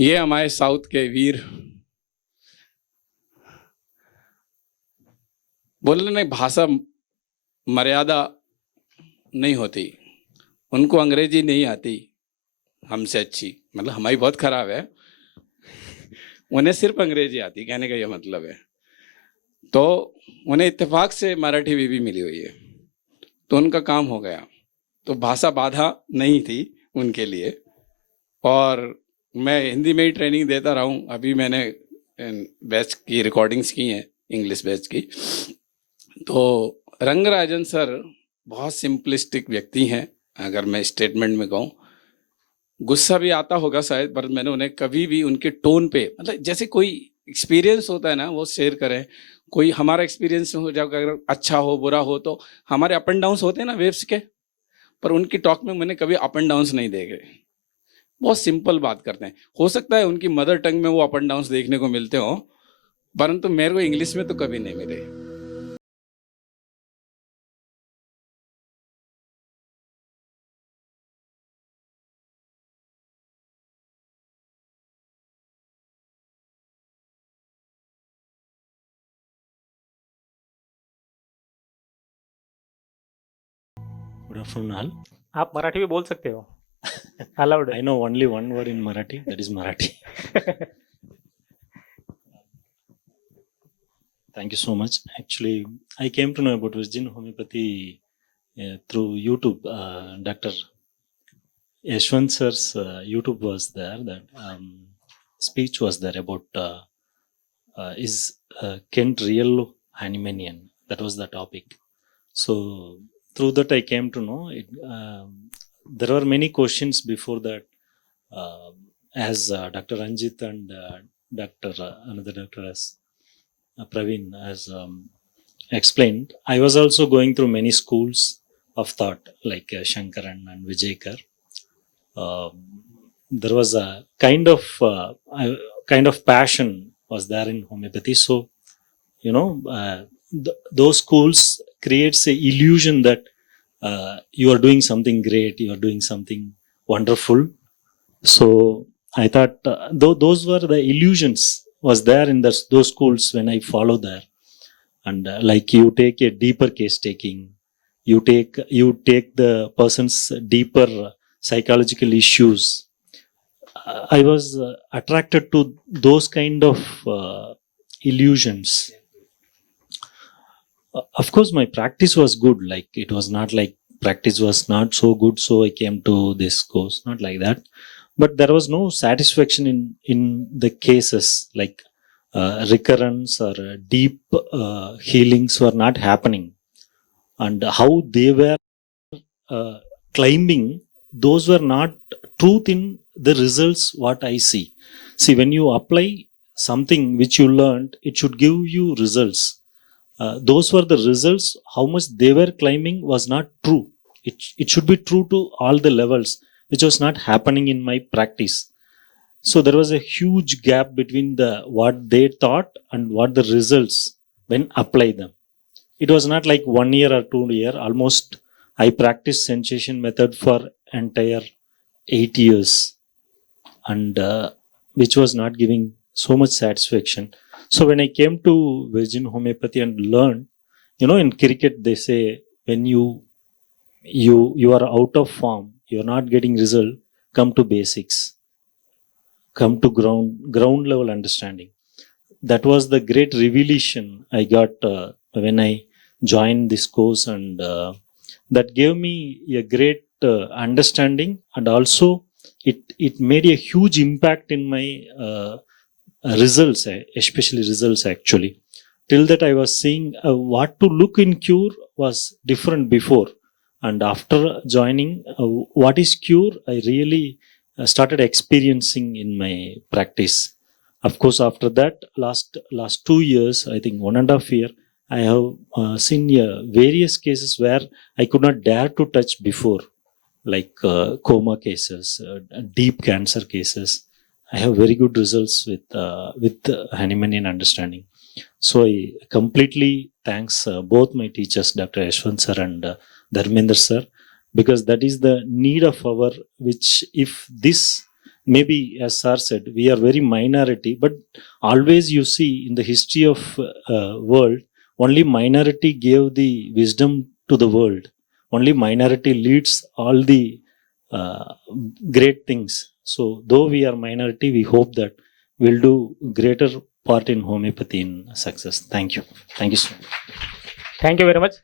ये हमारे साउथ के वीर बोलने नहीं, भाषा मर्यादा नहीं होती, उनको अंग्रेजी नहीं आती हमसे अच्छी, मतलब हमारी बहुत खराब है, उन्हें सिर्फ अंग्रेजी आती, कहने का ये मतलब है। तो उन्हें इत्तेफाक से मराठी बीवी मिली हुई है, तो उनका काम हो गया। तो भाषा बाधा नहीं थी उनके लिए। और मैं हिंदी में ही ट्रेनिंग देता रहा हूँ। अभी मैंने बैच की रिकॉर्डिंग्स की हैं, इंग्लिश बैच की। तो रंगराजन सर बहुत सिंपलिस्टिक व्यक्ति हैं, अगर मैं स्टेटमेंट में कहूँ। गुस्सा भी आता होगा शायद, पर मैंने उन्हें कभी भी उनके टोन पे, मतलब जैसे कोई एक्सपीरियंस होता है ना, वो शेयर करें। कोई हमारा एक्सपीरियंस हो, जब अगर अच्छा हो बुरा हो, तो हमारे अप एंड डाउन्स होते हैं ना वेव्स के, पर उनकी टॉक में मैंने कभी अप एंड डाउन्स नहीं देखे। बहुत सिंपल बात करते हैं। हो सकता है उनकी मदर टंग में वो अप एंड डाउन्स देखने को मिलते हो, परंतु मेरे को इंग्लिश में तो कभी नहीं मिले। Good afternoon, all. आप मराठी में बोल सकते हो, अलाउड I है। know only one word in Marathi, that is Marathi. Thank you so much. Actually, I came to know about Virgin Homeopathy through YouTube. Dr. Yashwant sir's YouTube was there, that speech was there about is Kent real Hahnemannian? That was the topic. So through that I came to know it. There were many questions before that, as Dr. Ranjit and another doctor as Praveen has explained. I was also going through many schools of thought like Shankaran and Vijayakar. There was a kind of passion was there in homeopathy. So those schools creates a illusion that you are doing something great, you are doing something wonderful. So I thought those were the illusions was there in those schools when I follow there. And like you take a deeper case taking, you take the person's deeper psychological issues. I was attracted to those kind of illusions. Of course, my practice was good. Like it was not like practice was not so good, so I came to this course. Not like that, but there was no satisfaction in the cases like recurrence or deep healings were not happening, and how they were climbing. Those were not truth in the results. What I see. See, when you apply something which you learned, it should give you results. Those were the results. How much they were climbing was not true. It should be true to all the levels, which was not happening in my practice. So there was a huge gap between the what they thought and what the results when apply them. It was not like 1 year or 2 year. Almost I practiced sensation method for entire 8 years, and which was not giving so much satisfaction. So when I came to Virgin Homeopathy and learned, in cricket they say when you are out of form, you are not getting result, come to basics, come to ground level understanding. That was the great revelation I got when I joined this course, and that gave me a great understanding, and also it made a huge impact in my results, especially results actually. Till that I was seeing what to look in cure was different before, and after joining what is cure, I really started experiencing in my practice. Of course, after that, last 2 years, I think 1.5 year, I have seen various cases where I could not dare to touch before, like coma cases, deep cancer cases. I have very good results with Hahnemannian understanding. So I completely thanks both my teachers, Dr. Yashwant sir and Dharmendra sir, because that is the need of our, which if this maybe as sir said, we are very minority, but always you see in the history of world, only minority gave the wisdom to the world. Only minority leads all the great things. So though we are minority, we hope that we'll do greater part in homeopathy in success. Thank you so much. Thank you very much.